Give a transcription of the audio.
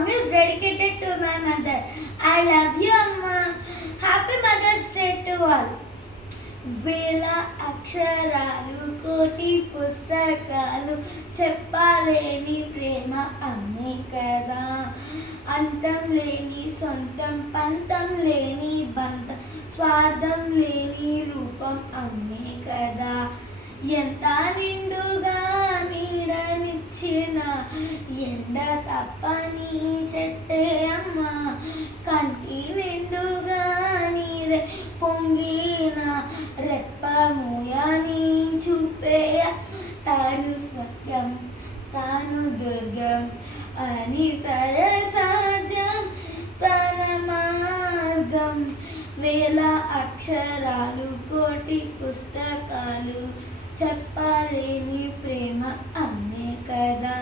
song is dedicated to my mother. I love you, Amma. Happy Mother's Day to all. వేల అక్షరాలు కోటి పుస్తకాలు చెప్పలేని ప్రేమ అమ్మే కదా. అంతం లేని సొంతం పంతం లేని బంధం స్వార్థం లేని రూపం అమ్మే కదా. ఎంత నిండుగా నీడనిచ్చిన ఎండ తప్పని చెట్టే అమ్మ. కంటి నిండుగా నీరే పొంగిన రెప్ప మూయని చూపే. తాను సత్యం తాను దుర్గం అని తర సాధ్యం తన మార్గం. వేల అక్షరాలు కోటి పుస్తకాలు చెప్పలేని ప్రేమ అమ్మే కదా.